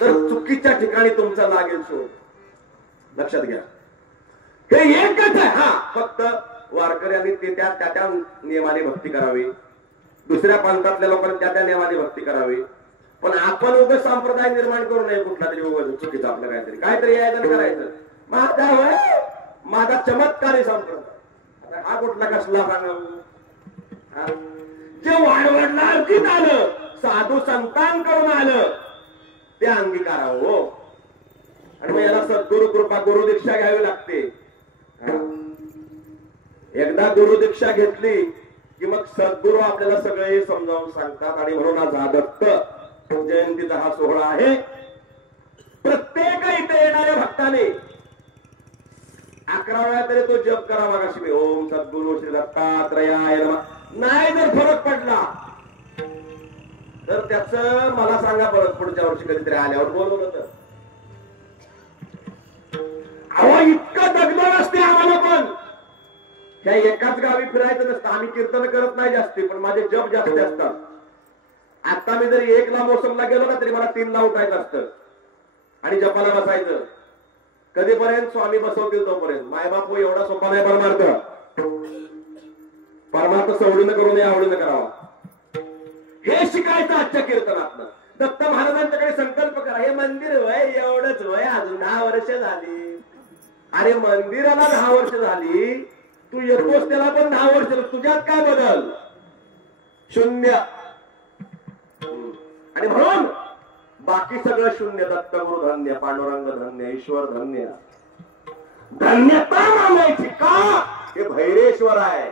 तर चुकीच्या ठिकाणी तुमचा लागेल शोध। लक्षात घ्या, हे एकच आहे। हा, फक्त वारकऱ्यांनी ते त्या नियमाने भक्ती करावी, दुसऱ्या पंथातल्या लोकांनी त्या नियमाने भक्ती करावी। पण आपण उगाच संप्रदाय निर्माण करू नये, कुठला तरी उगाच चुकीचा आपलं काहीतरी यायचं करायचं। माझा वय माझा चमत्कारी संप्रदाय, हा कुठला कसला सांगावं? जे वाढवडला अर्जित आलं, साधू संतांकडून आलं, ते अंगीकारावं हो। आणि मग याला सद्गुरु कृपा, गुरु दीक्षा घ्यावी लागते। एकदा गुरु दीक्षा घेतली की मग सद्गुरु आपल्याला सगळे समजावून सांगतात। आणि म्हणून आज दत्त जयंतीचा हा सोहळा आहे। प्रत्येक इथे येणाऱ्या भक्ताने 11 वेळा तरी तो जप करावा। कशी ओम सद्गुरु श्री दत्तात्रयाय नमः। नाही जर फरक पडला तर त्याच मला सांगा परत पुढच्या वर्षी कधीतरी आल्यावर बोलवलं तर। अहो, इतकं दगदग असते आम्हाला, पण त्या एकाच गावी फिरायचं नसतं। आम्ही कीर्तन करत नाही जास्ती, पण माझे जप जास्त असतात। आता मी जरी 1 ला मोसमला गेलो ना तरी मला 3 ला उठायचं असतं आणि जपाला बसायचं। कधीपर्यंत स्वामी बसवतील तोपर्यंत। मायबापू एवढा सोपा नाही परमार्थ। परमार्थ सवडीनं करू नये, आवडीनं करावा, हे शिकायचं आजच्या कीर्तनातनं। दत्त महाराजांच्याकडे संकल्प करा, हे मंदिर वय एवढंच वय, अजून 10 वर्ष झाली। अरे मंदिराला 10 वर्ष झाली, तू येतोस त्याला पण 10 वर्ष, तुझ्यात काय बदल? शून्य। आणि म्हणून बाकी सगळं शून्य। दत्तगुरु धन्य, पांडुरंग धन्य, ईश्वर धन्य। धन्यता मानायची का? हे भैरेश्वर आहे।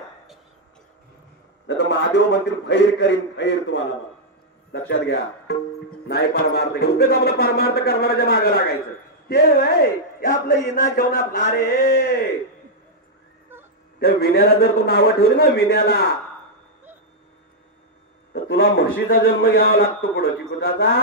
तर महादेव मंदिर भैर करीन, भैर तुम्हाला लक्षात घ्या। नाही परमार्थ घेऊन आपलं परमार्थ करणाऱ्याच्या मागे लागायचं। ते आपलं इना घेऊन आपला रे, त्या विण्याला जर तू नावं ठेवली ना विण्याला, तर तुला म्हशीचा जन्म घ्यावा लागतो पुढे, चिकुटाचा